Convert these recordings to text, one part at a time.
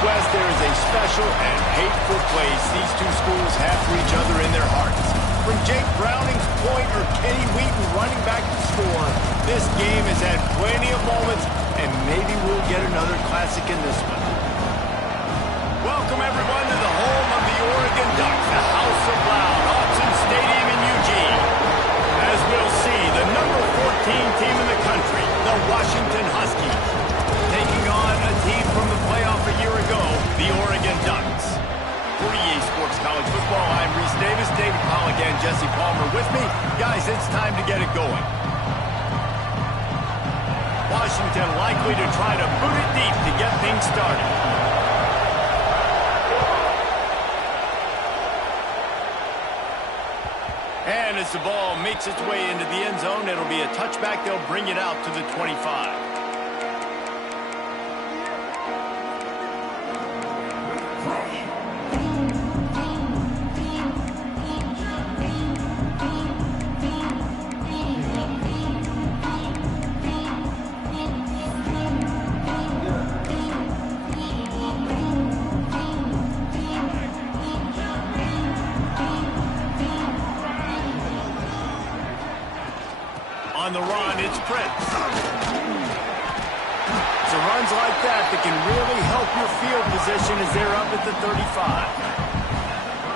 West, there is a special and hateful place these two schools have for each other in their hearts. From Jake Browning's point or Kenny Wheaton running back to score, this game has had plenty of moments, and maybe we'll get another classic in this one. Welcome, everyone, to the home of the Oregon Ducks, the House of Loud, Autzen Stadium in Eugene. As we'll see, the number 14 team in the country, the Washington Huskies, taking on a team from the playoff a year ago, the Oregon Ducks. For EA Sports College Football, I'm Reese Davis, David Pollack, and Jesse Palmer with me. Guys, it's time to get it going. Washington likely to try to boot it deep to get things started. And as the ball makes its way into the end zone, it'll be a touchback. They'll bring it out to the 25. On the run, it's Prince. It's runs like that can really help your field position as they're up at the 35.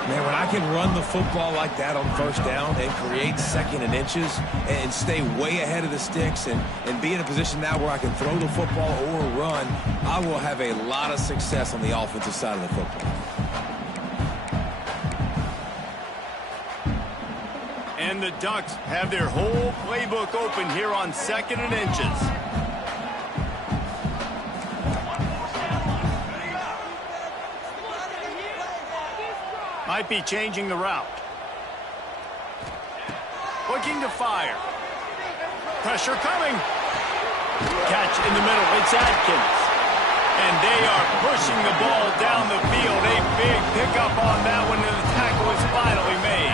Man, when I can run the football like that on first down and create second and inches and stay way ahead of the sticks and be in a position now where I can throw the football or run, I will have a lot of success on the offensive side of the football. And the Ducks have their whole playbook open here on second and inches. Might be changing the route. Looking to fire. Pressure coming. Catch in the middle. It's Adkins. And they are pushing the ball down the field. A big pickup on that one, and the tackle is finally made.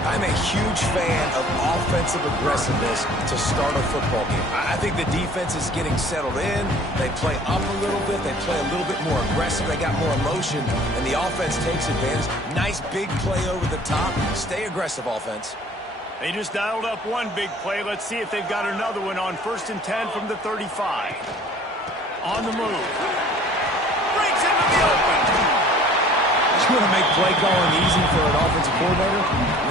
I'm a huge fan of offensive aggressiveness to start a football game. I think the defense is getting settled in. They play up a little bit. They play a little bit more aggressive. They got more emotion, and the offense takes advantage. Nice big play over the top. Stay aggressive, offense. They just dialed up one big play. Let's see if they've got another one on 1st and 10 from the 35. On the move. Breaks into the open. You want to make play calling easy for an offensive coordinator?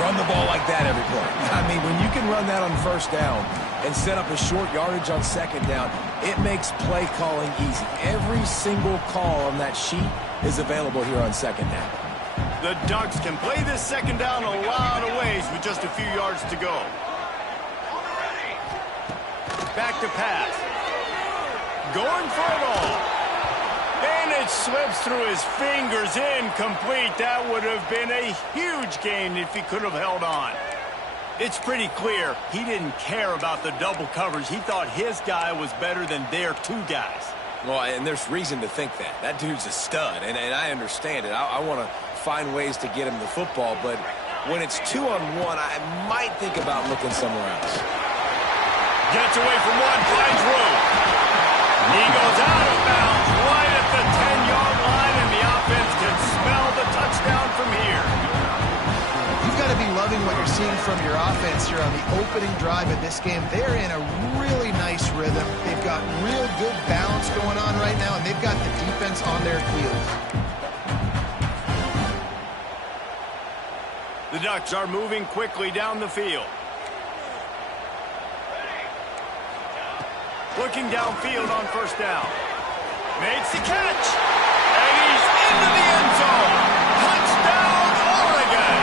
Run the ball like that every play. I mean, when you can run that on first down and set up a short yardage on second down, it makes play calling easy. Every single call on that sheet is available here on second down. The Ducks can play this second down a lot of ways with just a few yards to go. Back to pass. Going for it all. And it slips through his fingers, incomplete. That would have been a huge gain if he could have held on. It's pretty clear he didn't care about the double coverage. He thought his guy was better than their two guys. Well, and there's reason to think that. That dude's a stud, and I understand it. I want to find ways to get him the football, but when it's 2-on-1, I might think about looking somewhere else. Gets away from one, finds room. He goes out of bounds right at the 10-yard line, and the offense can smell the touchdown from here. You've got to be loving what you're seeing from your offense here on the opening drive of this game. They're in a really nice rhythm. They've got real good balance going on right now, and they've got the defense on their heels. The Ducks are moving quickly down the field. Looking downfield on first down. Makes the catch. And he's into the end zone. Touchdown, Oregon.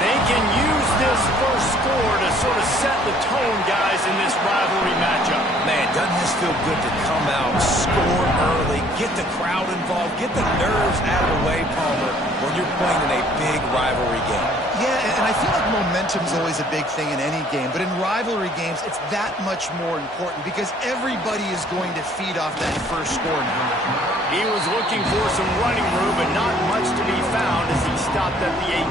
They can use this first score to sort of set the tone, guys, in this rivalry matchup. Man, doesn't this feel good to come out, score early, get the crowd involved, get the nerves out of the way, Palmer, when you're playing in a big rivalry game. Yeah, and I feel like momentum's always a big thing in any game, but in rivalry games, it's that much more important because everybody is going to feed off that first score now. He was looking for some running room, but not much to be found as he stopped at the 18.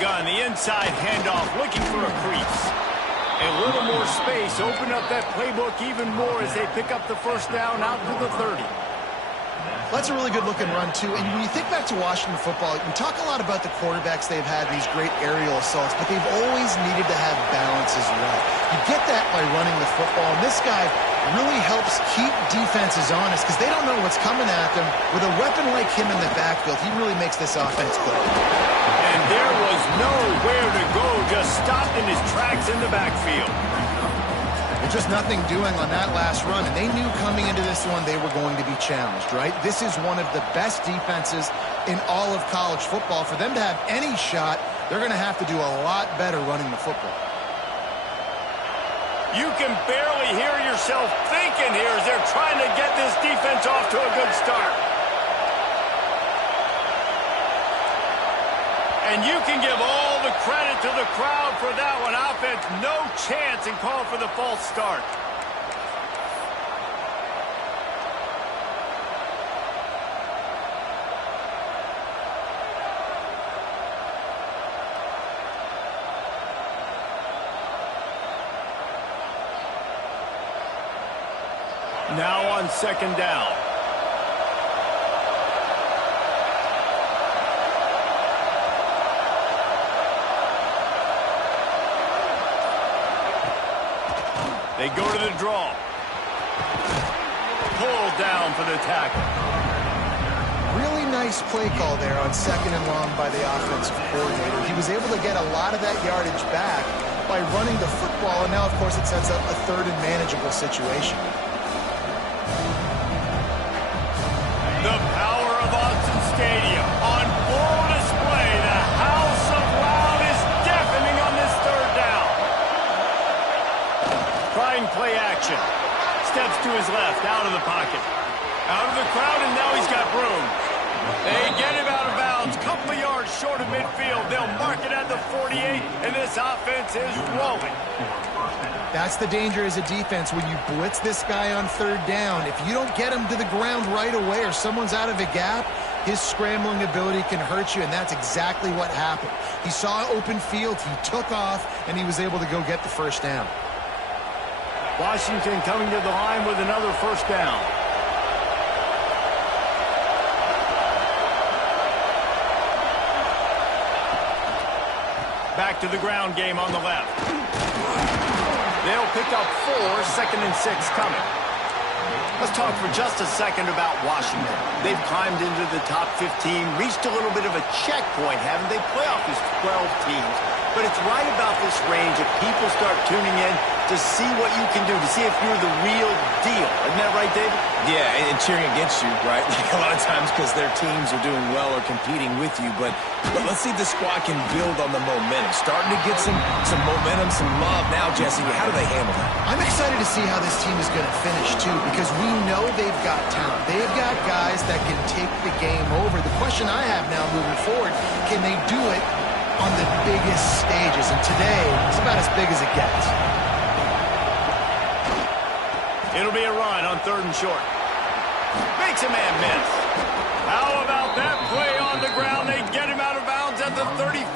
gun, the inside handoff, looking for a crease. A little more space, open up that playbook even more as they pick up the first down out to the 30. That's a really good-looking run, too. And when you think back to Washington football, we talk a lot about the quarterbacks they've had, these great aerial assaults, but they've always needed to have balance as well. You get that by running the football, and this guy really helps keep defenses honest because they don't know what's coming at them. With a weapon like him in the backfield, he really makes this offense go. And there was nowhere to go, just stopped in his tracks in the backfield. Just nothing doing on that last run, and they knew coming into this one they were going to be challenged, right? This is one of the best defenses in all of college football. For them to have any shot, they're going to have to do a lot better running the football. You can barely hear yourself thinking here as they're trying to get this defense off to a good start. And you can give all the credit to the crowd for that one. Offense, no chance, and call for the false start. Now on second down. They go to the draw. Pulled down for the tackle. Really nice play call there on second and long by the offensive coordinator. He was able to get a lot of that yardage back by running the football, and now, of course, it sets up a third and manageable situation. The power of Autzen Stadium on full display. The house of loud is deafening on this third down. Trying play action. Steps to his left, out of the pocket. Out of the crowd, and now he's got room. They get him out of bounds. Couple of yards short of midfield. They'll mark it at the 48, and this offense is rolling. That's the danger as a defense when you blitz this guy on third down. If you don't get him to the ground right away or someone's out of a gap, his scrambling ability can hurt you, and that's exactly what happened. He saw open field, he took off, and he was able to go get the first down. Washington coming to the line with another first down. Back to the ground game on the left. They'll pick up 4, second and 6 coming. Let's talk for just a second about Washington. They've climbed into the top 15, reached a little bit of a checkpoint, haven't they? Playoff is 12 teams. But it's right about this range if people start tuning in to see what you can do, to see if you're the real deal. Isn't that right, David? Yeah, and cheering against you, right? Like a lot of times because their teams are doing well or competing with you. But let's see if the squad can build on the momentum. Starting to get some momentum, some love. Now, Jesse, how do they handle that? I'm excited to see how this team is going to finish, too, because we know they've got talent. They've got guys that can take the game over. The question I have now moving forward, can they do it on the biggest stages? And today, it's about as big as it gets. It'll be a run on third and short. Makes a man miss. How about that play on the ground? They get him out of bounds at the 34.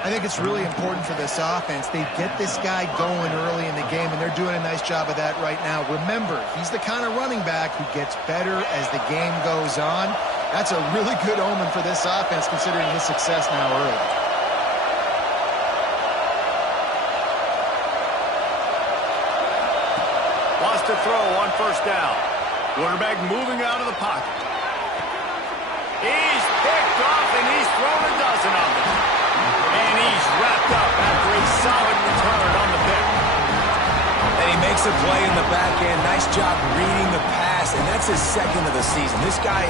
I think it's really important for this offense. They get this guy going early in the game, and they're doing a nice job of that right now. Remember, he's the kind of running back who gets better as the game goes on. That's a really good omen for this offense, considering his success now early. Wants to throw on first down. Quarterback moving out of the pocket. He's picked off, and he's thrown a dozen of them. And he's wrapped up after a solid return on the pick. And he makes a play in the back end. Nice job reading the pass, and that's his second of the season. This guy,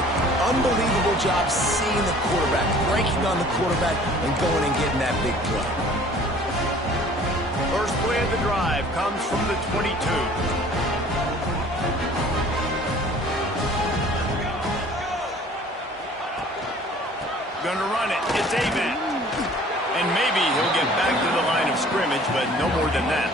unbelievable job seeing the quarterback, breaking on the quarterback, and going and getting that big play. First play of the drive comes from the 22. Gonna run it. It's Avent. And maybe he'll get back to the line of scrimmage, but no more than that.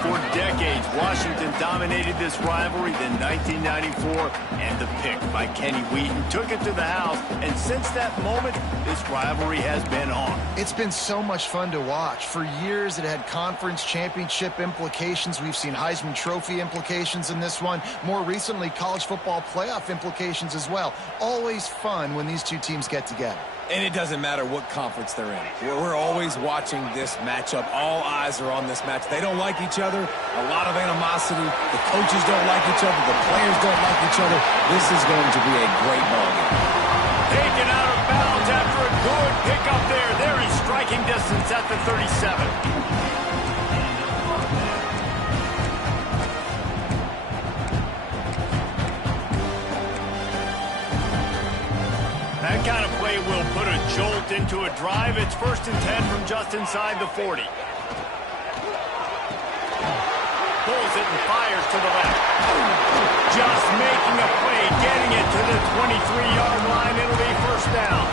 For decades, Washington dominated this rivalry. Then 1994, and the pick by Kenny Wheaton took it to the house. And since that moment, this rivalry has been on. It's been so much fun to watch. For years, it had conference championship implications. We've seen Heisman Trophy implications in this one. More recently, college football playoff implications as well. Always fun when these two teams get together. And it doesn't matter what conference they're in. We're always watching this matchup. All eyes are on this match. They don't like each other. A lot of animosity. The coaches don't like each other. The players don't like each other. This is going to be a great ballgame. Taken out of bounds after a good pickup there. They're in striking distance at the 37. That kind of play will put a jolt into a drive. It's 1st and 10 from just inside the 40. Pulls it and fires to the left. Just making a play, getting it to the 23-yard line. It'll be 1st down.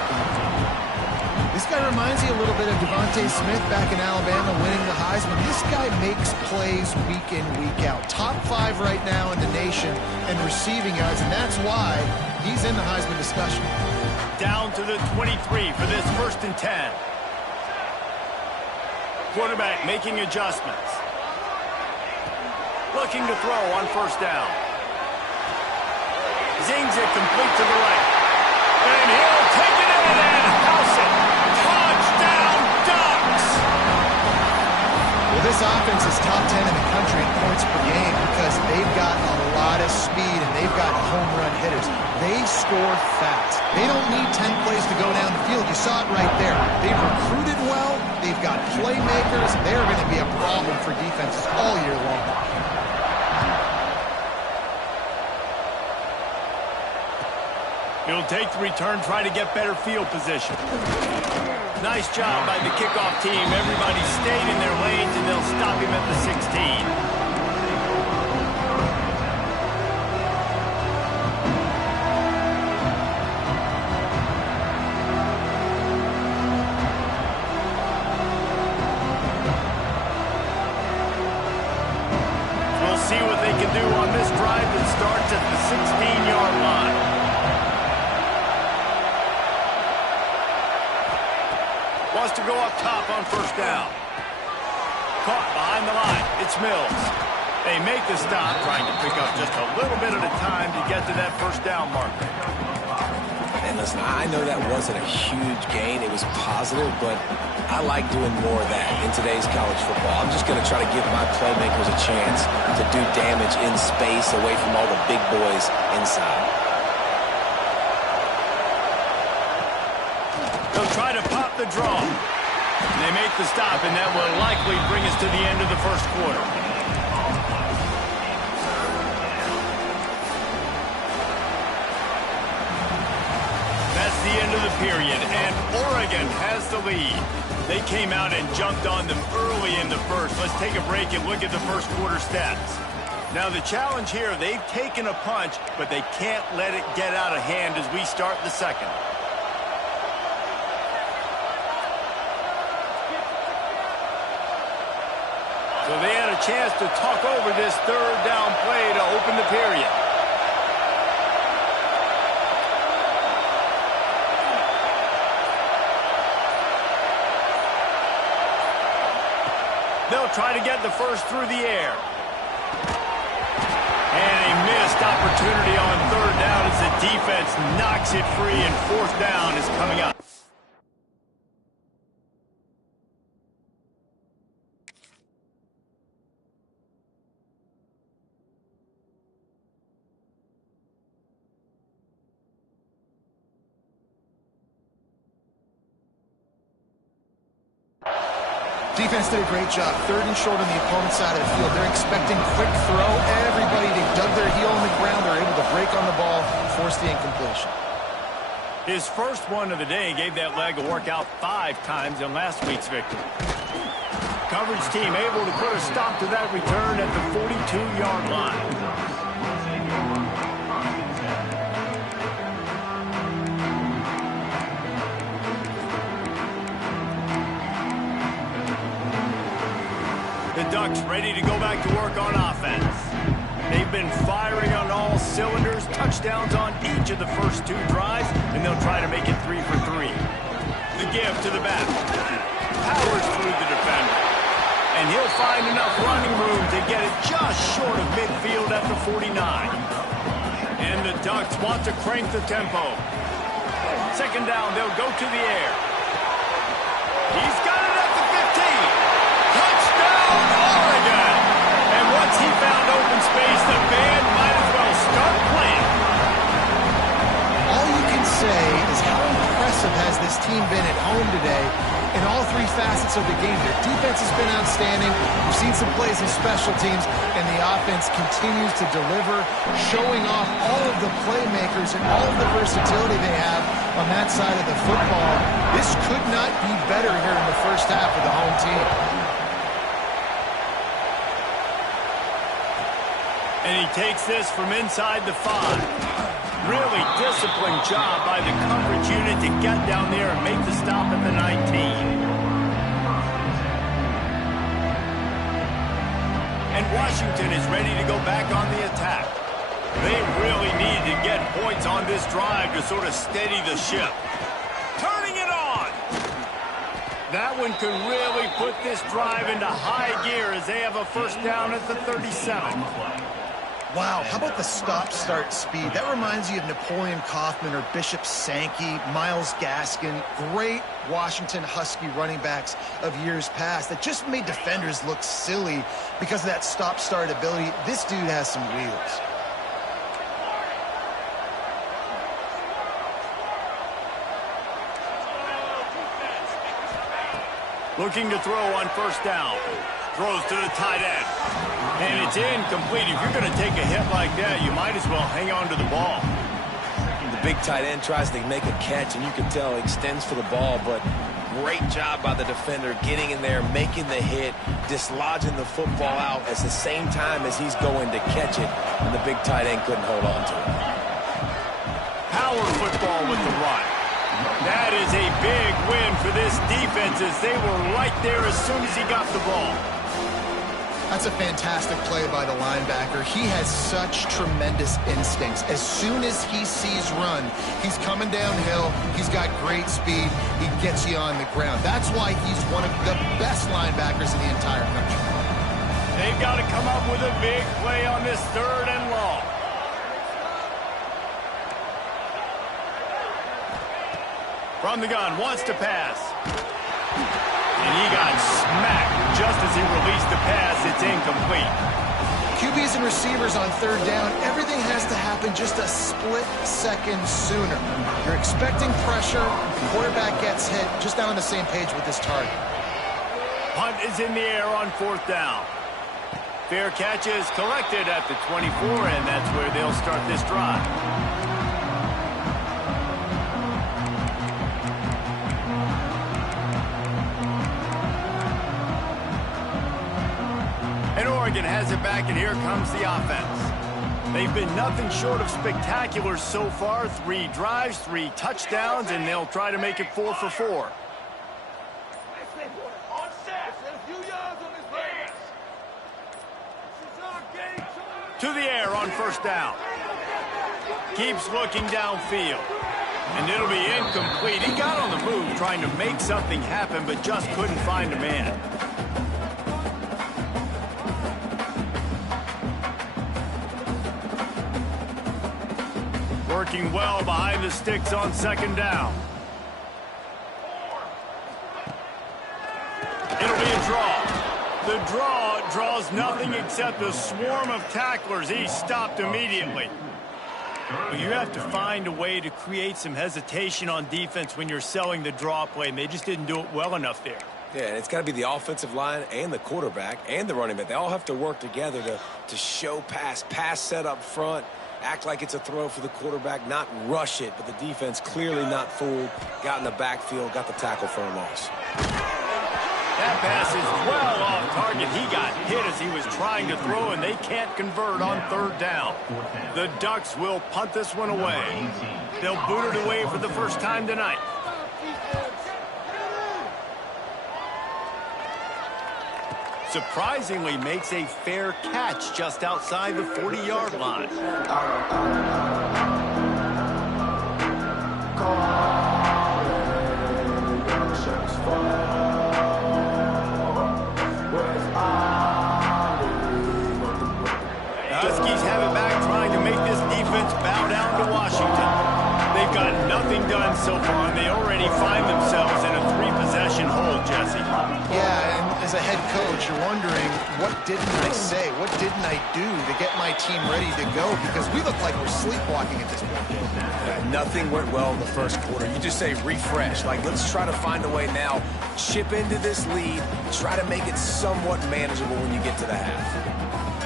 This guy reminds you a little bit of Devontae Smith back in Alabama winning the Heisman. This guy makes plays week in, week out. Top 5 right now in the nation in receiving yards, and that's why he's in the Heisman discussion. Down to the 23 for this 1st and 10. Quarterback making adjustments. Looking to throw on 1st down. Zings it complete to the right. And he'll take it in and house it. Touchdown, Ducks! Well, this offense is top 10 in the country in points per game because they've got a lot of speed and they've got home run hitters. They score fast. They don't need 10 plays to go down the field. You saw it right there. They've recruited well. They've got playmakers. They're going to be a problem for defenses all year long. He'll take the return, try to get better field position. Nice job by the kickoff team. Everybody stayed in their lanes, and they'll stop him at the 16. See what they can do on this drive that starts at the 16-yard line. Wants to go up top on 1st down. Caught behind the line. It's Mills. They make the stop, trying to pick up just a little bit at a time to get to that 1st down marker. And listen, I know that wasn't a huge gain. It was positive, but I like doing more of that in today's college football. I'm just going to try to give my playmakers a chance to do damage in space away from all the big boys inside. They'll try to pop the draw. And they make the stop, and that will likely bring us to the end of the 1st quarter. That's the end of the period, and Oregon has the lead. They came out and jumped on them early in the 1st. Let's take a break and look at the 1st quarter stats. Now the challenge here, they've taken a punch, but they can't let it get out of hand as we start the 2nd. So they had a chance to talk over this 3rd down play to open the period. They'll try to get the 1st through the air. And a missed opportunity on 3rd down as the defense knocks it free, and 4th down is coming up. Defense did a great job. 3rd and short on the opponent's side of the field. They're expecting quick throw. Everybody, they dug their heel on the ground. They're able to break on the ball, force the incompletion. His 1st one of the day gave that leg a workout 5 times in last week's victory. Coverage team able to put a stop to that return at the 42-yard line. The Ducks Ducks ready to go back to work on offense. They've been firing on all cylinders, touchdowns on each of the first 2 drives, and they'll try to make it 3 for 3. The give to the back. Powers through the defender. And he'll find enough running room to get it just short of midfield at the 49. And the Ducks want to crank the tempo. Second down, they'll go to the air. He's got it at the 15. Touchdown, Oregon! And once he found open space, the band might as well start playing. All you can say is how impressive has this team been at home today in all 3 facets of the game. Their defense has been outstanding. We've seen some plays in special teams, and the offense continues to deliver, showing off all of the playmakers and all of the versatility they have on that side of the football. This could not be better here in the first half of the home team. And he takes this from inside the 5. Really disciplined job by the coverage unit to get down there and make the stop at the 19. And Washington is ready to go back on the attack. They really need to get points on this drive to sort of steady the ship. Turning it on! That one could really put this drive into high gear as they have a first down at the 37. Wow, how about the stop-start speed? That reminds you of Napoleon Kaufman or Bishop Sankey, Myles Gaskin, great Washington Husky running backs of years past that just made defenders look silly because of that stop-start ability. This dude has some wheels. Looking to throw on first down. Throws to the tight end. And it's incomplete. If you're going to take a hit like that, you might as well hang on to the ball. The big tight end tries to make a catch, and you can tell he extends for the ball, but great job by the defender getting in there, making the hit, dislodging the football out at the same time as he's going to catch it, and the big tight end couldn't hold on to it. Power football with the run. That is a big win for this defense as they were right there as soon as he got the ball. That's a fantastic play by the linebacker. He has such tremendous instincts. As soon as he sees run, he's coming downhill. He's got great speed. He gets you on the ground. That's why he's one of the best linebackers in the entire country. They've got to come up with a big play on this 3rd and long. From the gun, wants to pass. And he got smacked just as he released the pass. It's incomplete. QBs and receivers on 3rd down, everything has to happen just a split second sooner. You're expecting pressure. The quarterback gets hit. Just not on the same page with this target. Punt is in the air on 4th down. Fair catch is collected at the 24, and that's where they'll start this drive. And Oregon has it back, and here comes the offense. They've been nothing short of spectacular so far. 3 drives, 3 touchdowns, and they'll try to make it 4 for 4. To the air on first down. Keeps looking downfield. And it'll be incomplete. He got on the move trying to make something happen, but just couldn't find a man. Working well behind the sticks on 2nd down. It'll be a draw. The draw draws nothing except a swarm of tacklers. He's stopped immediately. But you have to find a way to create some hesitation on defense when you're selling the draw play, and they just didn't do it well enough there. Yeah, and it's got to be the offensive line and the quarterback and the running back. They all have to work together to show pass set up front, act like it's a throw for the quarterback, not rush it, but the defense clearly not fooled, got in the backfield, got the tackle for a loss. That pass is well off target. He got hit as he was trying to throw, and they can't convert on 3rd down. The Ducks will punt this one away. They'll boot it away for the first time tonight. Surprisingly makes a fair catch just outside the 40-yard line. Huskies have it back, trying to make this defense bow down to Washington. They've got nothing done so far, and they already find themselves in a 3-possession hole, Jesse. Yeah, and as a head coach, you're wondering, what didn't I say? What didn't I do to get my team ready to go? Because we look like we're sleepwalking at this point. Nothing went well in the first quarter. You just say refresh. Like, let's try to find a way now. Chip into this lead. Try to make it somewhat manageable when you get to the half.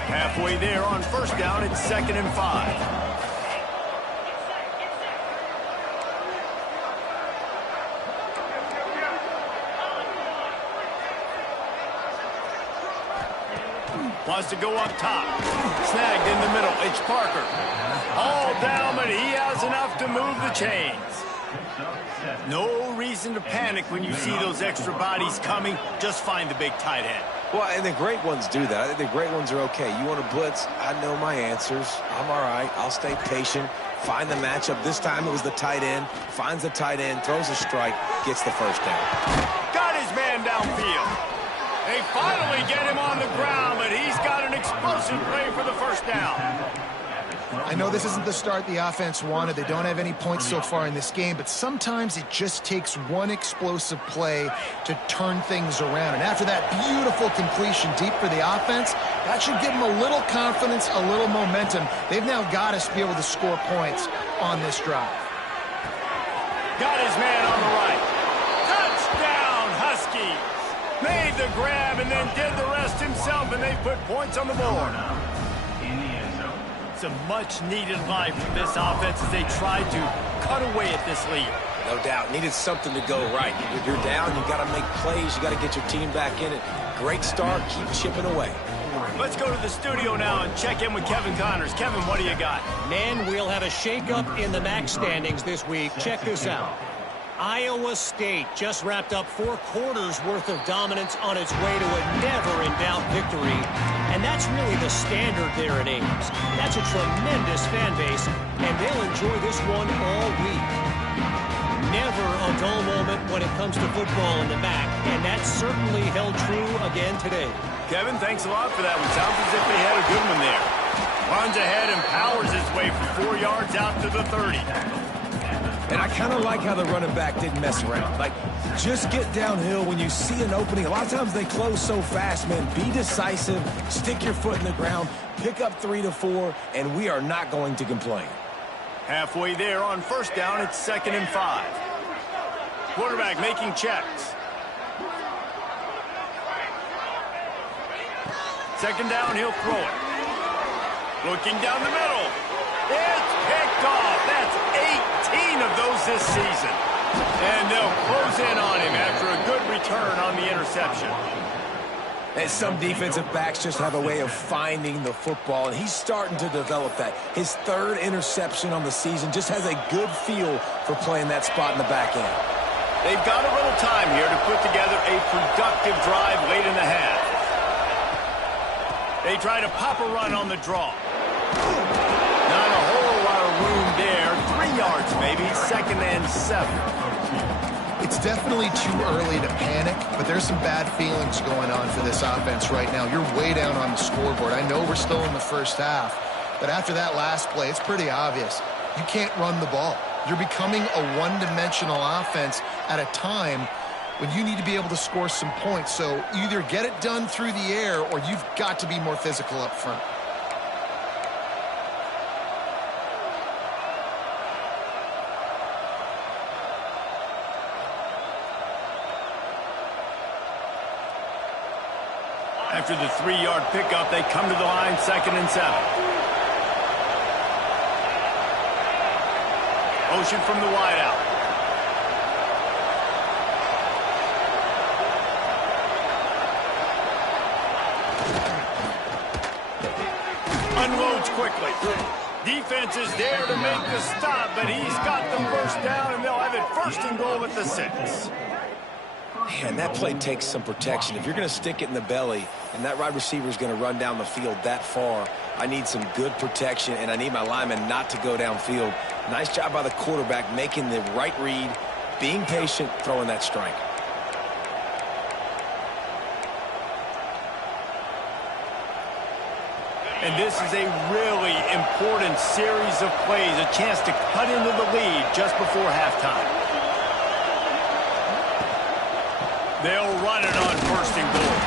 Halfway there on first down, it's 2nd and 5. Wants to go up top. Snagged in the middle. It's Parker. All down, but he has enough to move the chains. No reason to panic when you see those extra bodies coming. Just find the big tight end. Well, and the great ones do that. I think the great ones are okay. You want to blitz? I know my answers. I'm all right. I'll stay patient. Find the matchup. This time it was the tight end. Finds the tight end, throws a strike, gets the first down. Got his man downfield. They finally get him on the ground, but he's got an explosive play for the first down. I know this isn't the start the offense wanted. They don't have any points so far in this game, but sometimes it just takes one explosive play to turn things around. And after that beautiful completion deep for the offense, that should give them a little confidence, a little momentum. They've now got to be able to score points on this drive. Got his man on the right. Touchdown, Huskies. Made the grab and then did the rest himself, and they put points on the board. It's a much-needed life from this offense as they tried to cut away at this lead. No doubt. Needed something to go right. If you're down, you got to make plays. You got to get your team back in it. Great start. Keep chipping away. Let's go to the studio now and check in with Kevin Connors. Kevin, what do you got? Man, we'll have a shakeup in the MAC standings this week. Check this out. Iowa State just wrapped up 4 quarters worth of dominance on its way to a never-in-doubt victory. And that's really the standard there at Ames. That's a tremendous fan base, and they'll enjoy this one all week. Never a dull moment when it comes to football in the MAC, and that certainly held true again today. Kevin, thanks a lot for that one. Sounds as if they had a good one there. Runs ahead and powers his way for 4 yards out to the 30. And I kind of like how the running back didn't mess around. Like, just get downhill when you see an opening. A lot of times they close so fast, man. Be decisive, stick your foot in the ground, pick up 3 to 4, and we are not going to complain. Halfway there on first down, it's 2nd and 5. Quarterback making checks. 2nd down, he'll throw it. Looking down the middle. It's picked off. That's 18 of those this season. And they'll close in on him after a good return on the interception. And some defensive backs just have a way of finding the football, and he's starting to develop that. His 3rd interception on the season, just has a good feel for playing that spot in the back end. They've got a little time here to put together a productive drive late in the half. They try to pop a run on the draw. Not a whole lot of room there. 3 yards maybe, 2nd and 7. It's definitely too early to panic, but there's some bad feelings going on for this offense right now. You're way down on the scoreboard. I know we're still in the first half, but after that last play, it's pretty obvious. You can't run the ball. You're becoming a one-dimensional offense at a time when you need to be able to score some points. So either get it done through the air or you've got to be more physical up front. After the 3-yard pickup, they come to the line, 2nd and 7. Motion from the wideout. Unloads quickly. Defense is there to make the stop, but he's got the first down, and they'll have it 1st and goal at the 6. Man, that play takes some protection. If you're going to stick it in the belly and that wide receiver is going to run down the field that far, I need some good protection, and I need my lineman not to go downfield. Nice job by the quarterback making the right read, being patient, throwing that strike. And this is a really important series of plays, a chance to cut into the lead just before halftime. They'll run it on 1st and goal.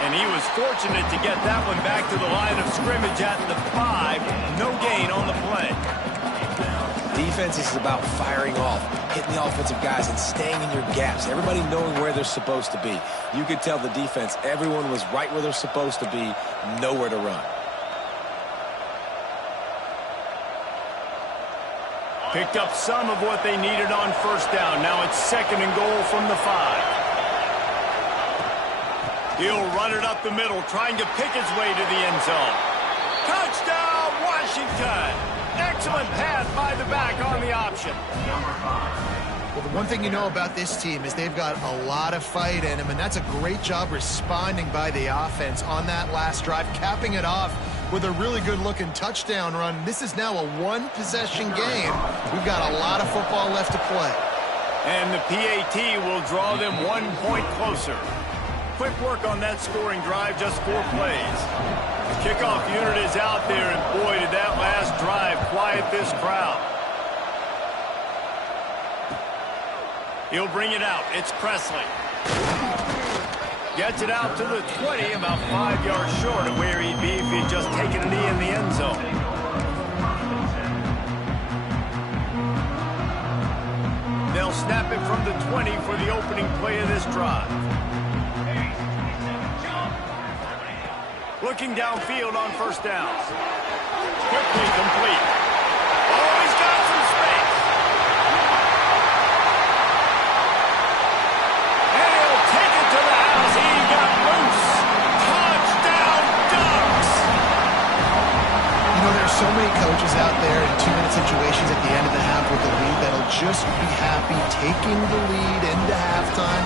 And he was fortunate to get that one back to the line of scrimmage at the 5. No gain on the play. Defense is about firing off, hitting the offensive guys, and staying in your gaps. Everybody knowing where they're supposed to be. You could tell the defense, everyone was right where they're supposed to be, nowhere to run. Picked up some of what they needed on 1st down. Now it's 2nd and goal from the 5. He'll run it up the middle, trying to pick his way to the end zone. Touchdown, Washington! Excellent pass by the back on the option. Well, the one thing you know about this team is they've got a lot of fight in them, and that's a great job responding by the offense on that last drive, capping it off with a really good-looking touchdown run. This is now a one-possession game. We've got a lot of football left to play. And the PAT will draw them 1 point closer. Quick work on that scoring drive, just 4 plays. The kickoff unit is out there, and boy, did that last drive quiet this crowd. He'll bring it out. It's Presley. Gets it out to the 20, about 5 yards short of where he'd be if he'd just taken a knee in the end zone. They'll snap it from the 20 for the opening play of this drive. Looking downfield on 1st downs. Quickly complete. Oh, he's got some space. And he'll take it to the house. He got loose. Touchdown, Ducks! You know, there's so many coaches out there in 2-minute situations at the end of the half with the lead that'll just be happy taking the lead into halftime.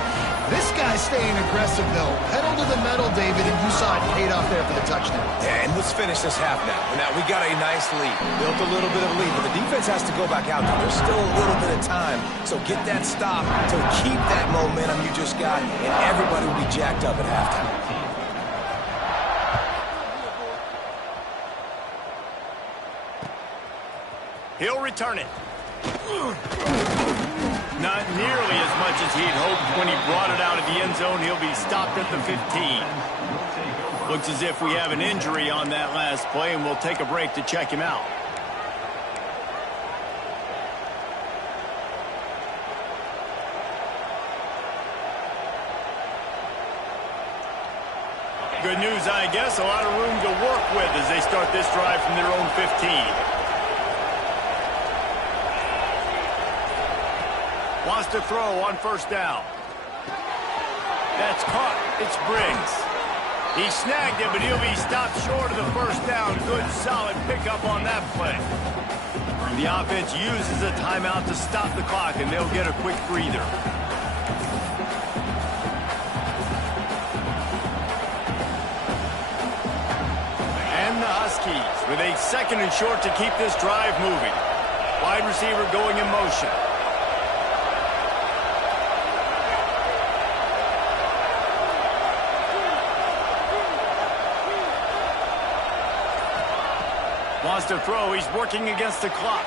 This guy's staying aggressive, though. Pedal to the metal, David, and you saw it paid off there for the touchdown. Yeah, and let's finish this half now. Now, we got a nice lead. Built a little bit of lead, but the defense has to go back out there. There's still a little bit of time, so get that stop to keep that momentum you just got, and everybody will be jacked up at halftime. He'll return it. Not nearly as much as he'd hoped when he brought it out of the end zone. He'll be stopped at the 15. Looks as if we have an injury on that last play, and we'll take a break to check him out. Good news, I guess. A lot of room to work with as they start this drive from their own 15. Wants to throw on 1st down. That's caught. It's Briggs. He snagged it, but he'll be stopped short of the 1st down. Good, solid pickup on that play. The offense uses a timeout to stop the clock, and they'll get a quick breather. And the Huskies with a 2nd and short to keep this drive moving. Wide receiver going in motion. Wants to throw. He's working against the clock.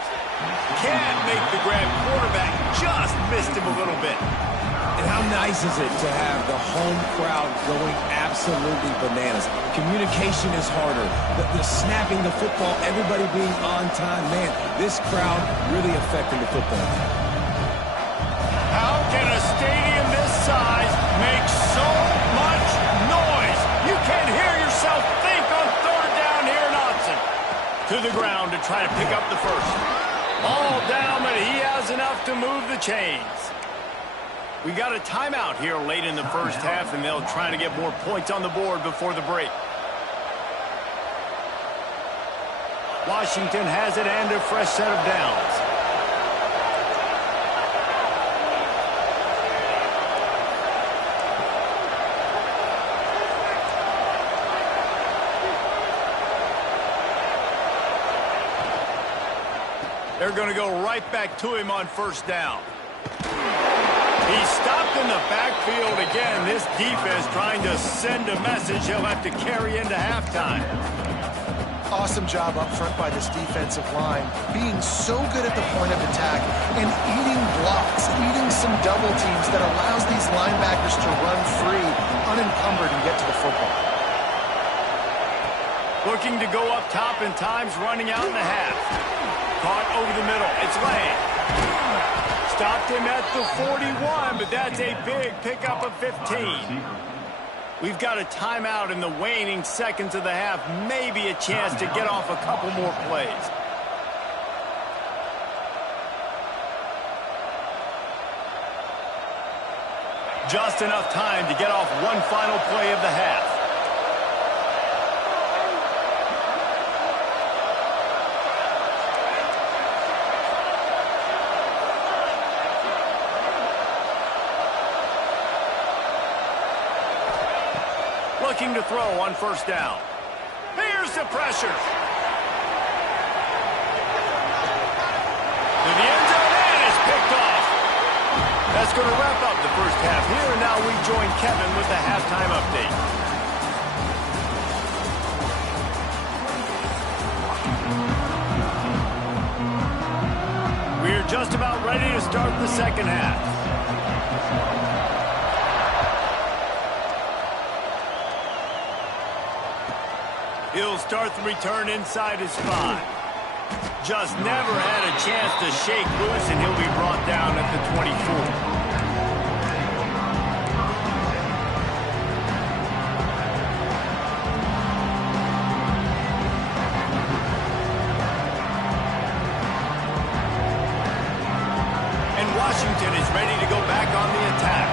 Can't make the grab. Quarterback just missed him a little bit. And how nice is it to have the home crowd going absolutely bananas? Communication is harder. The snapping the football, everybody being on time. Man, this crowd really affecting the football. How can a stadium this size make so much noise? You can't hear yourself think on 3rd down here in Austin. To the ground to try to pick up the 1st. All down, but he has enough to move the chains. We got a timeout here late in the 1st half, and they'll try to get more points on the board before the break. Washington has it and a fresh set of downs. They're going to go right back to him on first down. He's stopped in the backfield again. This defense trying to send a message he'll have to carry into halftime. Awesome job up front by this defensive line, being so good at the point of attack and eating blocks, eating some double teams that allows these linebackers to run free, unencumbered, and get to the football. Looking to go up top and times running out in the half. Caught over the middle. It's Lane. Stopped him at the 41, but that's a big pickup of 15. We've got a timeout in the waning seconds of the half. Maybe a chance to get off a couple more plays. Just enough time to get off one final play of the half. Looking to throw on first down. Here's the pressure. To the end zone, and it's picked off. That's going to wrap up the first half here, and now we join Kevin with the halftime update. We're just about ready to start the second half. He'll start the return inside his 5. Just never had a chance to shake loose, and he'll be brought down at the 24. And Washington is ready to go back on the attack.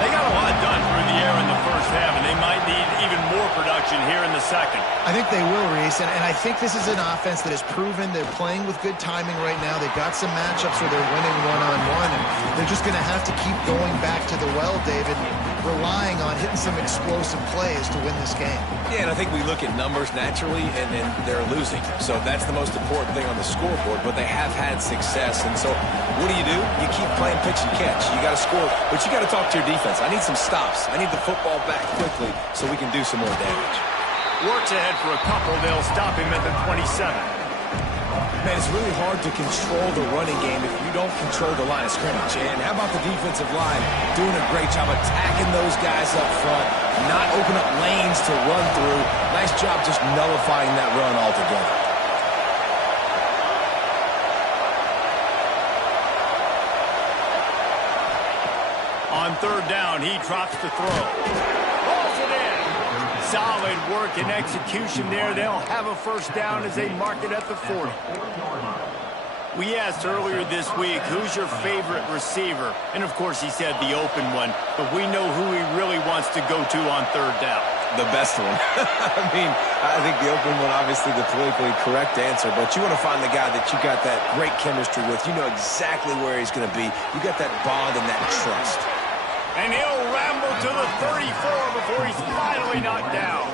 They got a lot done through the air in the first half, and they might need even more production here in the second. I think they will, Reese, and I think this is an offense that has proven they're playing with good timing right now. They've got some matchups where they're winning one-on-one, and they're just going to have to keep going back to the well, David, relying on hitting some explosive plays to win this game. Yeah, and I think we look at numbers naturally, and they're losing. So that's the most important thing on the scoreboard, but they have had success. And so what do? You keep playing pitch and catch. You got to score, but you got to talk to your defense. I need some stops. I need the football back quickly so we can do some more damage. Works ahead for a couple. They'll stop him at the 27. Man, it's really hard to control the running game if you don't control the line of scrimmage. And how about the defensive line doing a great job attacking those guys up front, not open up lanes to run through. Nice job just nullifying that run altogether. On third down, he drops the throw. Rolls it in. Solid work and execution there. They'll have a first down as they mark it at the 40. We asked earlier this week, who's your favorite receiver? And, of course, he said the open one. But we know who he really wants to go to on third down. The best one. I think the open one, obviously the politically correct answer, but you want to find the guy that you got that great chemistry with. You know exactly where he's going to be. You got that bond and that trust. And he'll ramble to the 34 before he's finally knocked down.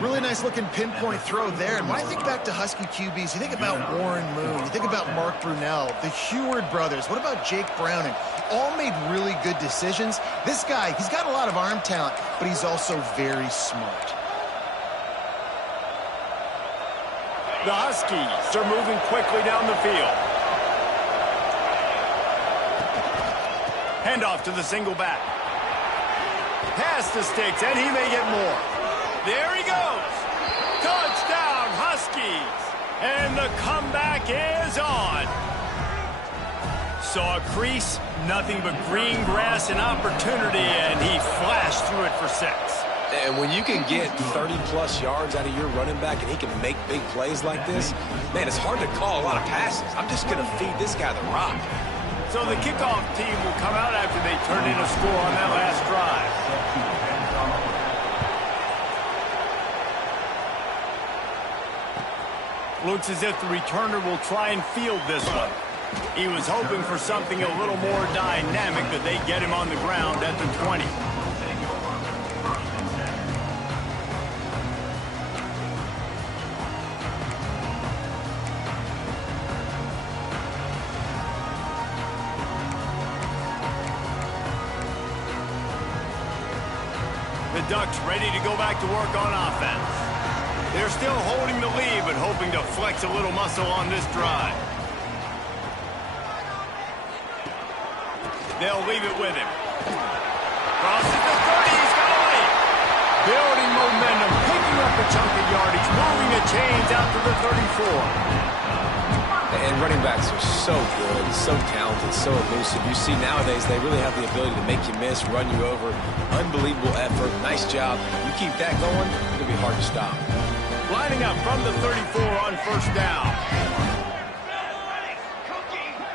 Really nice looking pinpoint throw there. And when I think back to Husky QBs, you think about Warren Moon, you think about Mark Brunell, the Heward brothers. What about Jake Browning? All made really good decisions. This guy, he's got a lot of arm talent, but he's also very smart. The Huskies are moving quickly down the field. Handoff to the single back. Pass the sticks, and he may get more. There he goes. Touchdown, Huskies. And the comeback is on. Saw a crease, nothing but green grass and opportunity, and he flashed through it for 6. And when you can get 30-plus yards out of your running back and he can make big plays like this, man, it's hard to call a lot of passes. I'm just going to feed this guy the rock. So the kickoff team will come out after they turn in a score on that last drive. Looks as if the returner will try and field this one. He was hoping for something a little more dynamic, but they get him on the ground at the 20. the Ducks ready to go back to work on offense. They're still holding the lead, but hoping to flex a little muscle on this drive. They'll leave it with him. Crosses the 30, he's got a lead. Building momentum, picking up a chunk of yardage, moving the chains out to the 34. And running backs are so good, so talented, so elusive. You see nowadays they really have the ability to make you miss, run you over. Unbelievable effort. Nice job. You keep that going, it's going to be hard to stop. Lining up from the 34 on first down.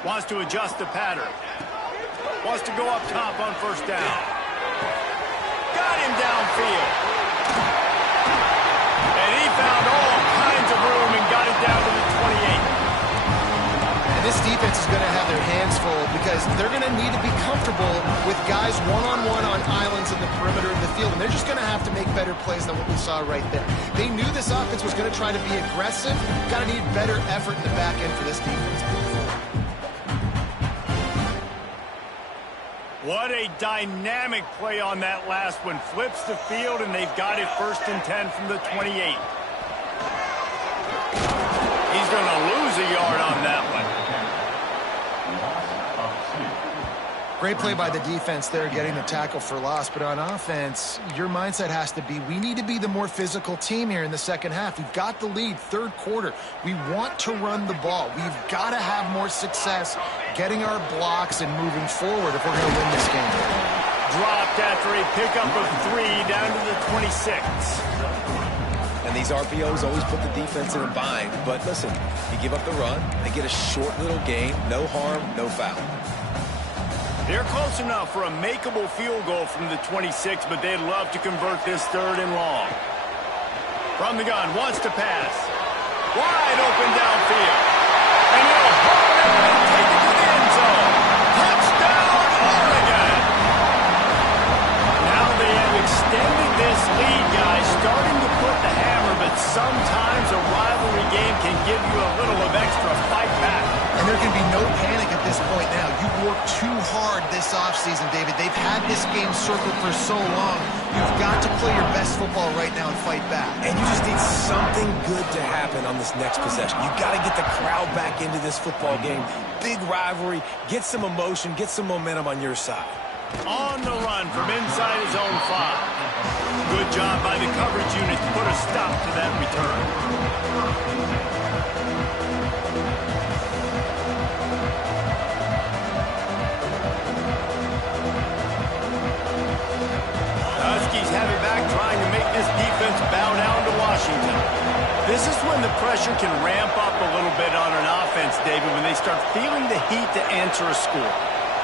Wants to adjust the pattern. Wants to go up top on first down. Got him downfield. And he found all kinds of room and got it down to the 28. This defense is going to have their hands full because they're going to need to be comfortable with guys one-on-one on islands in the perimeter of the field, and they're just going to have to make better plays than what we saw right there. They knew this offense was going to try to be aggressive. Got to need better effort in the back end for this defense. What a dynamic play on that last one. Flips the field, and they've got it 1st and 10 from the 28. He's going to lose a yard on that one. Great play by the defense there, getting the tackle for loss. But on offense, your mindset has to be, we need to be the more physical team here in the second half. We've got the lead, third quarter. We want to run the ball. We've got to have more success getting our blocks and moving forward if we're going to win this game. Dropped after a pickup of 3 down to the 26. And these RPOs always put the defense in a bind. But listen, you give up the run, they get a short little gain, no harm, no foul. They're close enough for a makeable field goal from the 26, but they'd love to convert this 3rd and long. From the gun, wants to pass. Wide open downfield. And he'll haul it and take it to the end zone. Touchdown, Oregon! Now they have extended this lead, guys, starting to put the hammer, but sometimes a rivalry game can give you a little of extra fight back. And there can be no panic at this point now. You've worked too hard this offseason, David. They've had this game circled for so long. You've got to play your best football right now and fight back. And you just need something good to happen on this next possession. You've got to get the crowd back into this football game. Big rivalry. Get some emotion. Get some momentum on your side. On the run from inside his own 5. Good job by the coverage unit to put a stop to that return. Huskies have it back, trying to make this defense bow down to Washington. This is when the pressure can ramp up a little bit on an offense, David, when they start feeling the heat to answer a score.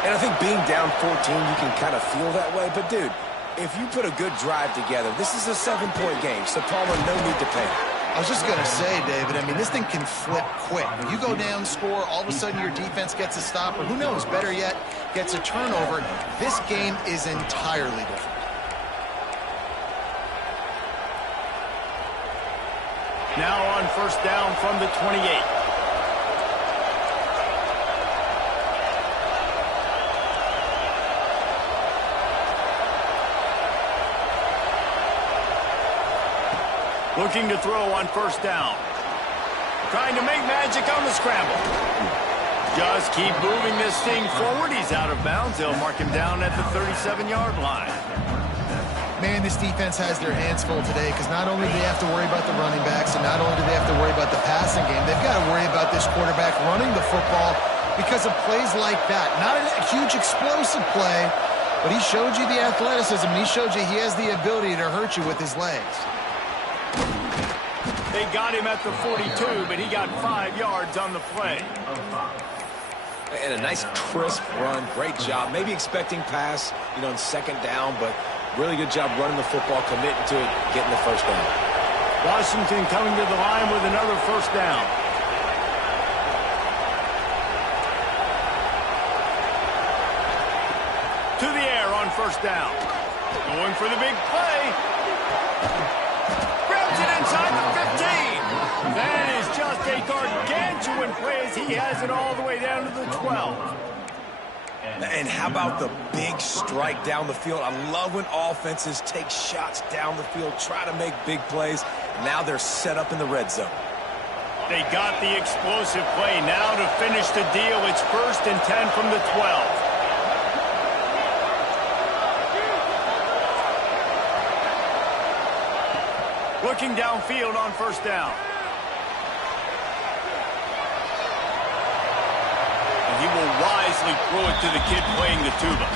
And I think being down 14, you can kind of feel that way. But, dude, if you put a good drive together, this is a 7-point game. So, Palmer, no need to panic. I was just going to say, David, I mean, this thing can flip quick. When you go down, score, all of a sudden your defense gets a stop, or who knows, better yet, gets a turnover. This game is entirely different. Now on first down from the 28. Looking to throw on first down. Trying to make magic on the scramble. Just keep moving this thing forward. He's out of bounds. They'll mark him down at the 37-yard line. Man, this defense has their hands full today because not only do they have to worry about the running backs and not only do they have to worry about the passing game, they've got to worry about this quarterback running the football because of plays like that. Not a huge explosive play, but he showed you the athleticism, and he showed you he has the ability to hurt you with his legs. They got him at the 42, but he got 5 yards on the play. And a nice crisp run. Great job. Maybe expecting pass, on second down, but really good job running the football, committing to it, getting the first down. Washington coming to the line with another first down. To the air on first down. Going for the big play. Grabs it inside the 15. That is just a gargantuan play as he has it all the way down to the 12. And how about the big strike down the field? I love when offenses take shots down the field, try to make big plays. Now they're set up in the red zone. They got the explosive play. Now to finish the deal, it's 1st and 10 from the 12. Looking downfield on 1st down. And he will wisely throw it to the kid playing the tuba.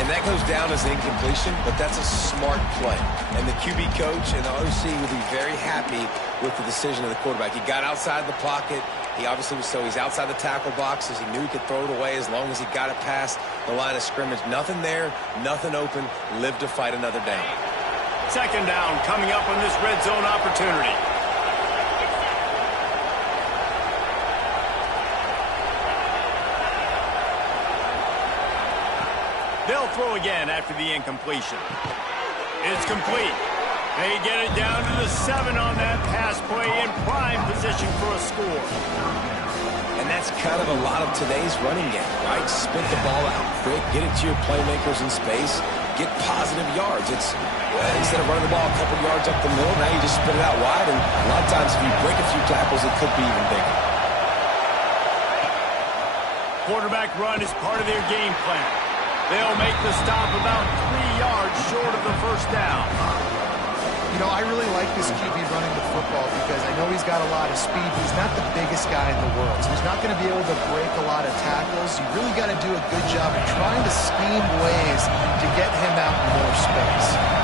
And that goes down as an incompletion, but that's a smart play. And the QB coach and the OC will be very happy with the decision of the quarterback. He got outside the pocket. He obviously was he's outside the tackle boxes. He knew he could throw it away as long as he got it past the line of scrimmage. Nothing there, nothing open. Live to fight another down. 2nd down coming up on this red zone opportunity. They'll throw again after the incompletion. It's complete. They get it down to the 7 on that pass play in prime position for a score. And that's kind of a lot of today's running game, right? Spit the ball out quick, get it to your playmakers in space, get positive yards. It's instead of running the ball a couple yards up the middle, now you just spit it out wide, and a lot of times if you break a few tackles, it could be even bigger. Quarterback run is part of their game plan. They'll make the stop about 3 yards short of the 1st down. You know, I really like this QB running the football because I know he's got a lot of speed. He's not the biggest guy in the world, so he's not going to be able to break a lot of tackles. You really got to do a good job of trying to scheme ways to get him out in more space.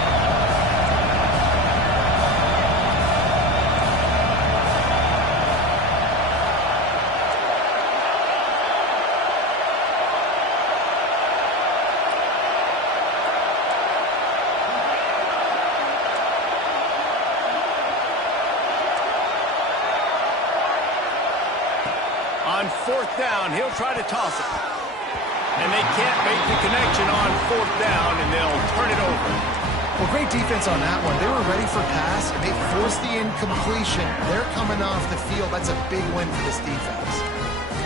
On 4th down, he'll try to toss it. And they can't make the connection on 4th down, and they'll turn it over. Well, great defense on that one. They were ready for pass, and they forced the incompletion. They're coming off the field. That's a big win for this defense.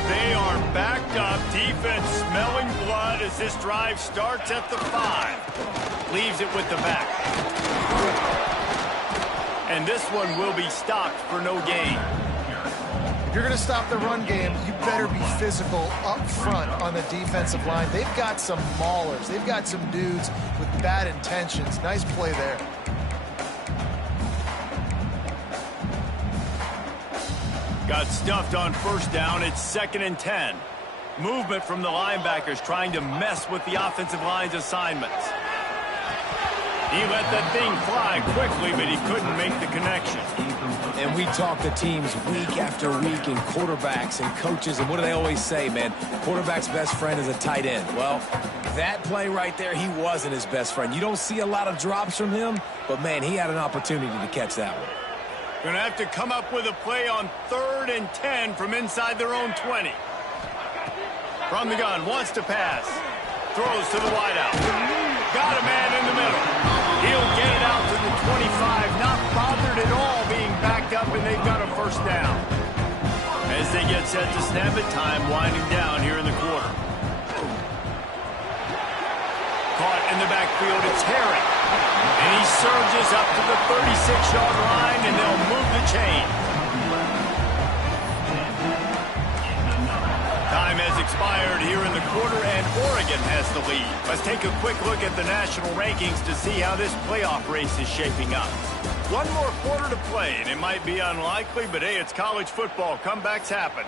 They are backed up. Defense smelling blood as this drive starts at the 5. Leaves it with the back. And this one will be stopped for no gain. If you're going to stop the run game, you better be physical up front on the defensive line. They've got some maulers. They've got some dudes with bad intentions. Nice play there. Got stuffed on 1st down. It's 2nd and 10. Movement from the linebackers trying to mess with the offensive line's assignments. He let that thing fly quickly, but he couldn't make the connection. And we talk to teams week after week and quarterbacks and coaches, and what do they always say, man? Quarterback's best friend is a tight end. Well, that play right there, he wasn't his best friend. You don't see a lot of drops from him, but, man, he had an opportunity to catch that one. Going to have to come up with a play on 3rd and 10 from inside their own 20. From the gun, wants to pass. Throws to the wideout. Got a man in the middle. He'll get it out to the 25, not bothered at all being backed up, and they've got a 1st down. As they get set to snap it, time winding down here in the quarter. Caught in the backfield, it's Herring. And he surges up to the 36-yard line, and they'll move the chain. Time has expired here in the quarter, and Oregon has the lead. Let's take a quick look at the national rankings to see how this playoff race is shaping up. One more quarter to play, and it might be unlikely, but hey, it's college football. Comebacks happen.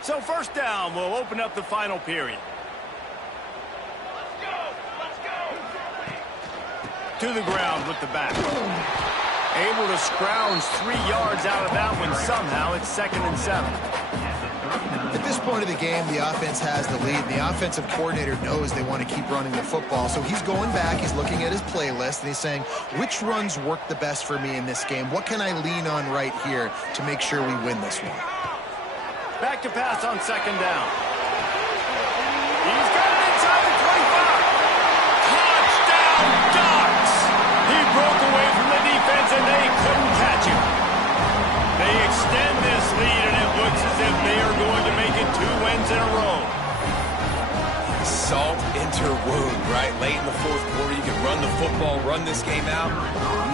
So 1st down will open up the final period. To the ground with the back. Able to scrounge 3 yards out of that one somehow. It's 2nd and 7. At this point of the game, the offense has the lead. The offensive coordinator knows they want to keep running the football. So he's going back, he's looking at his playlist, and he's saying, which runs work the best for me in this game? What can I lean on right here to make sure we win this one? Back to pass on 2nd down. He's got it inside the 25. Touchdown, Ducks! He broke away from the defense, and they couldn't catch him. puncture wound, right? Late in the fourth quarter, you can run the football, run this game out.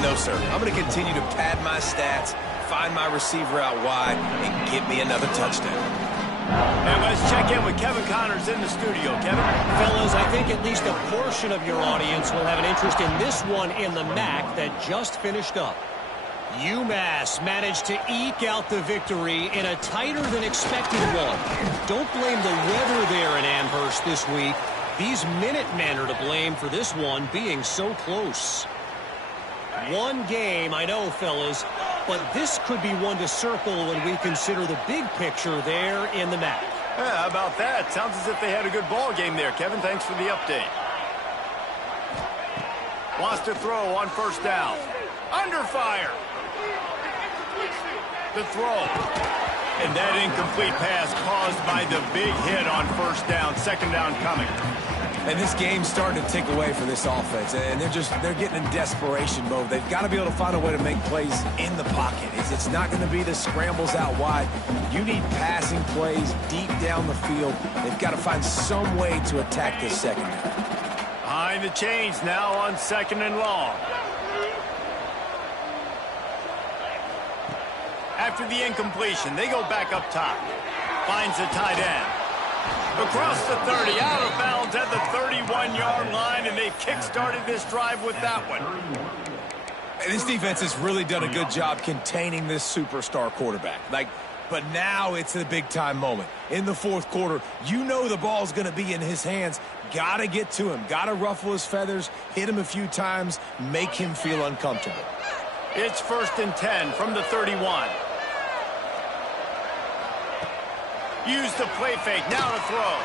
No, sir. I'm going to continue to pad my stats, find my receiver out wide, and get me another touchdown. And let's check in with Kevin Connors in the studio. Kevin? Fellas, I think at least a portion of your audience will have an interest in this one in the MAC that just finished up. UMass managed to eke out the victory in a tighter than expected one. Don't blame the weather there in Amherst this week. These Minutemen are to blame for this one being so close. One game, I know, fellas, but this could be one to circle when we consider the big picture there in the MAC. Yeah, how about that? Sounds as if they had a good ball game there, Kevin. Thanks for the update. Wants to throw on first down. Under fire. The throw. And that incomplete pass caused by the big hit on first down. Second down coming. And this game's starting to tick away for this offense, and they're getting in desperation mode. They've got to be able to find a way to make plays in the pocket. It's not going to be the scrambles out wide. You need passing plays deep down the field. They've got to find some way to attack this secondary. Behind the chains now on second and long. After the incompletion, they go back up top. Finds the tight end. Across the 30, out of bounds at the 31-yard line, and they've kick-started this drive with that one. And this defense has really done a good job containing this superstar quarterback. But now it's a big-time moment. In the fourth quarter, you know the ball's going to be in his hands. Got to get to him. Got to ruffle his feathers, hit him a few times, make him feel uncomfortable. It's 1st and 10 from the 31. Use the play fake, now to throw.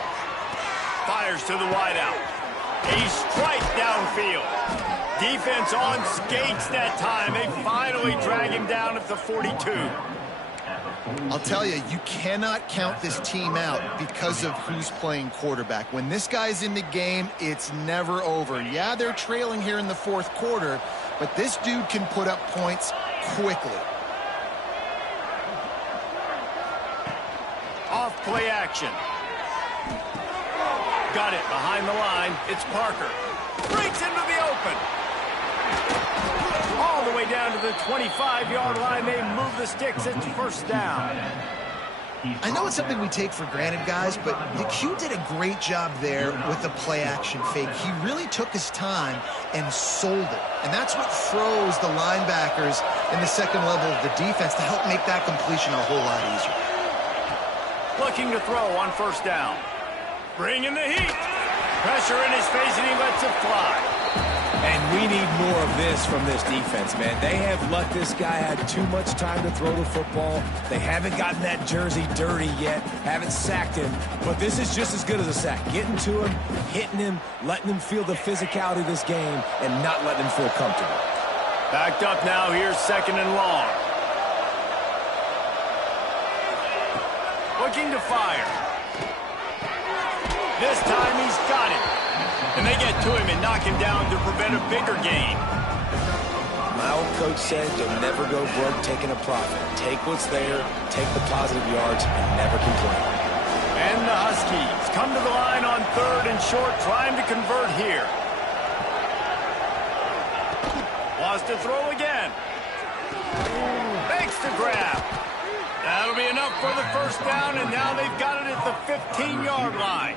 Fires to the wideout. A strike downfield. Defense on skates that time. They finally drag him down at the 42. I'll tell you, you cannot count this team out because of who's playing quarterback. When this guy's in the game, it's never over. Yeah, they're trailing here in the fourth quarter, but this dude can put up points quickly. Off play action. Got it behind the line. It's Parker. Breaks into the open. All the way down to the 25-yard line. They move the sticks. It's first down. I know it's something we take for granted, guys, but the Q did a great job there with the play-action fake. He really took his time and sold it. And that's what froze the linebackers in the second level of the defense to help make that completion a whole lot easier. Looking to throw on first down. Bringing the heat. Pressure in his face, and he lets it fly. And we need more of this from this defense, man. They have let this guy have too much time to throw the football. They haven't gotten that jersey dirty yet, haven't sacked him. But this is just as good as a sack. Getting to him, hitting him, letting him feel the physicality of this game, and not letting him feel comfortable. Backed up now. Here's second and long. Looking to fire. This time he's got it. And they get to him and knock him down to prevent a bigger gain. My old coach said you'll never go broke taking a profit. Take what's there, take the positive yards, and never complain. And the Huskies come to the line on third and short, trying to convert here. Wants to throw again. Makes the grab. That'll be enough for the first down, and now they've got it at the 15-yard line.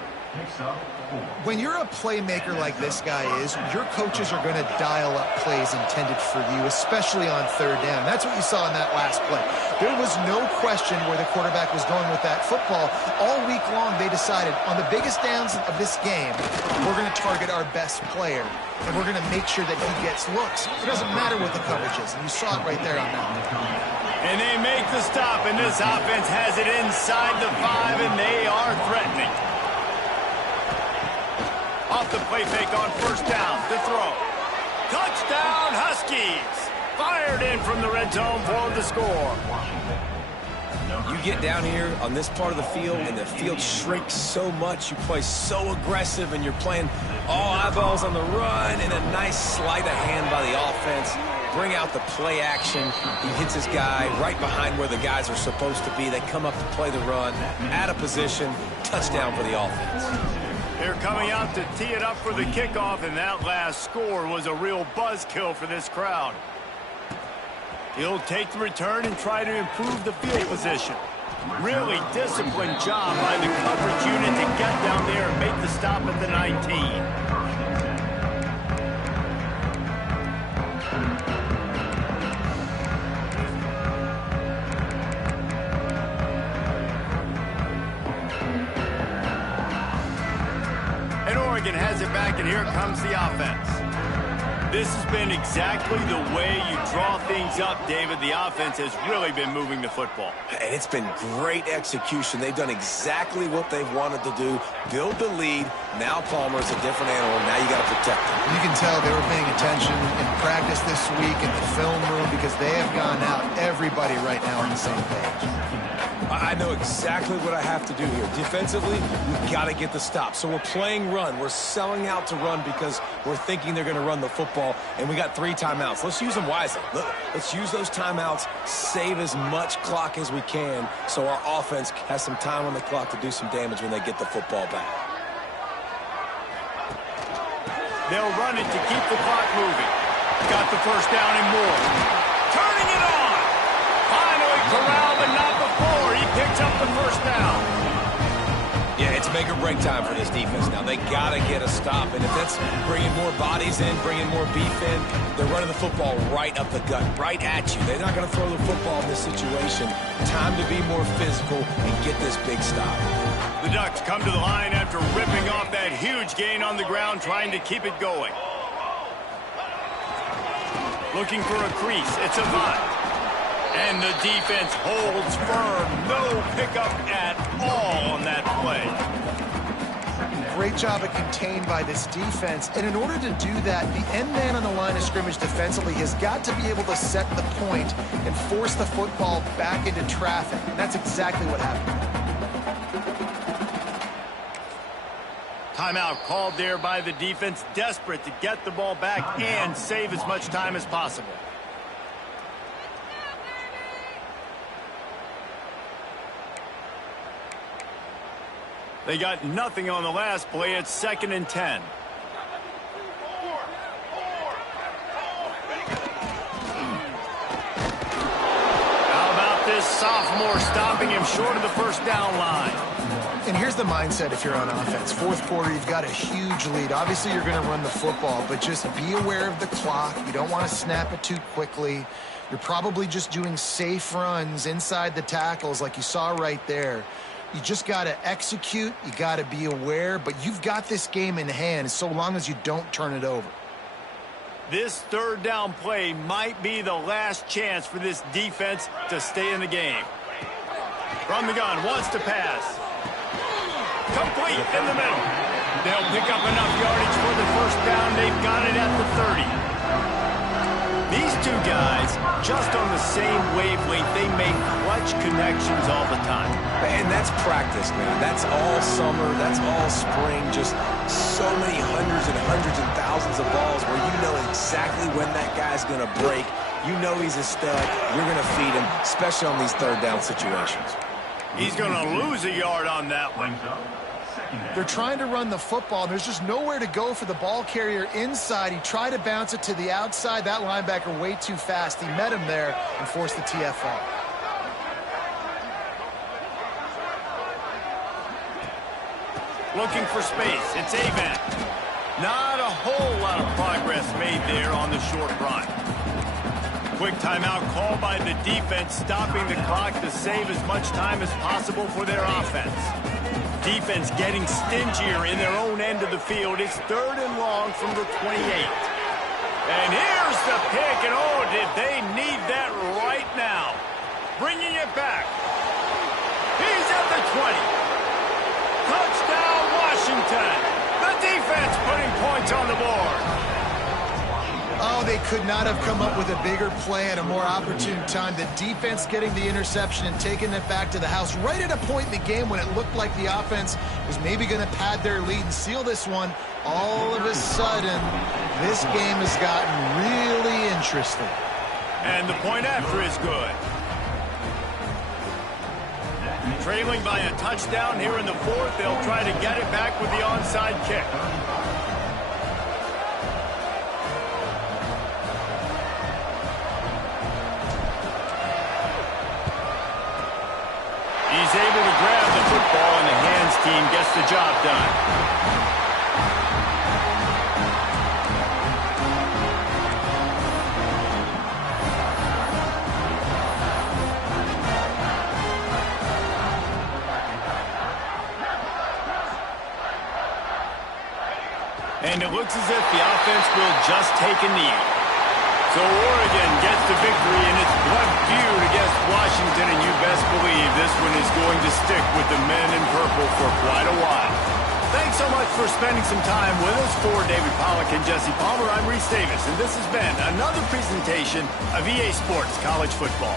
When you're a playmaker like this guy is, your coaches are going to dial up plays intended for you, especially on third down. That's what you saw in that last play. There was no question where the quarterback was going with that football. All week long, they decided on the biggest downs of this game, we're going to target our best player, and we're going to make sure that he gets looks. It doesn't matter what the coverage is, and you saw it right there on that one. And they make the stop, and this offense has it inside the 5, and they are threatening. Off the play fake on first down to throw. Touchdown, Huskies! Fired in from the red zone for the score. You get down here on this part of the field, and the field shrinks so much. You play so aggressive, and you're playing all eyeballs on the run, and a nice sleight of hand by the offense. Bring out the play action. He hits his guy right behind where the guys are supposed to be. They come up to play the run, out of position, touchdown for the offense. They're coming out to tee it up for the kickoff, and that last score was a real buzzkill for this crowd. He'll take the return and try to improve the field position. Really disciplined job by the coverage unit to get down there and make the stop at the 19. Has it back, and here comes the offense. This has been exactly the way you draw things up, David. The offense has really been moving the football. And it's been great execution. They've done exactly what they've wanted to do. Build the lead. Now Palmer's a different animal. Now you got to protect him. You can tell they were paying attention in practice this week in the film room because they have gone out, everybody right now on the same page. I know exactly what I have to do here. Defensively, we've got to get the stop. So we're playing run. We're selling out to run because we're thinking they're going to run the football, and we got 3 timeouts. Let's use them wisely. Let's use those timeouts, save as much clock as we can so our offense has some time on the clock to do some damage when they get the football back. They'll run it to keep the clock moving. Got the first down and more. Turning it on. Finally corralled, but not before. He picks up the first down. Yeah, it's make or break time for this defense now. They got to get a stop, and if that's bringing more bodies in, bringing more beef in, they're running the football right up the gut, right at you. They're not going to throw the football in this situation. Time to be more physical and get this big stop. The Ducks come to the line after ripping off that huge gain on the ground, trying to keep it going. Looking for a crease. It's a bunt. And the defense holds firm. No pickup at all on that play. Great job of contained by this defense. And in order to do that, the end man on the line of scrimmage defensively has got to be able to set the point and force the football back into traffic. And that's exactly what happened. Timeout called there by the defense, desperate to get the ball back and save as much time as possible. They got nothing on the last play. It's 2nd and 10. How about this sophomore stopping him short of the first down line? And here's the mindset if you're on offense. 4th quarter, you've got a huge lead. Obviously, you're going to run the football, but just be aware of the clock. You don't want to snap it too quickly. You're probably just doing safe runs inside the tackles like you saw right there. You just got to execute. You got to be aware, but you've got this game in hand so long as you don't turn it over. This 3rd down play might be the last chance for this defense to stay in the game. From the gun, wants to pass. Complete in the middle. They'll pick up enough yardage for the first down. They've got it at the 30. These two guys, just on the same wavelength, they make clutch connections all the time. And that's practice, man. That's all summer. That's all spring. Just so many hundreds and thousands of balls where you know exactly when that guy's going to break. You know he's a stud. You're going to feed him, especially on these 3rd down situations. He's going to lose a yard on that one. They're trying to run the football. There's just nowhere to go for the ball carrier inside. He tried to bounce it to the outside. That linebacker way too fast. He met him there and forced the TFL. Looking for space. It's Avan. Not a whole lot of progress made there on the short run. Quick timeout called by the defense, stopping the clock to save as much time as possible for their offense. Defense getting stingier in their own end of the field. It's 3rd and long from the 28. And here's the pick, and oh, did they need that right now. Bringing it back. He's at the 20. Touchdown, Washington. The defense putting points on the board. Oh, they could not have come up with a bigger play at a more opportune time. The defense getting the interception and taking it back to the house right at a point in the game when it looked like the offense was maybe going to pad their lead and seal this one. All of a sudden, this game has gotten really interesting. And the point after is good. Trailing by a touchdown here in the fourth. They'll try to get it back with the onside kick. He's able to grab the football, and the hands team gets the job done. And it looks as if the offense will just take a knee. So Oregon gets the victory in its blood feud against Washington, and you best believe this one is going to stick with the men in purple for quite a while. Thanks so much for spending some time with us. For David Pollack and Jesse Palmer, I'm Reese Davis, and this has been another presentation of EA Sports College Football.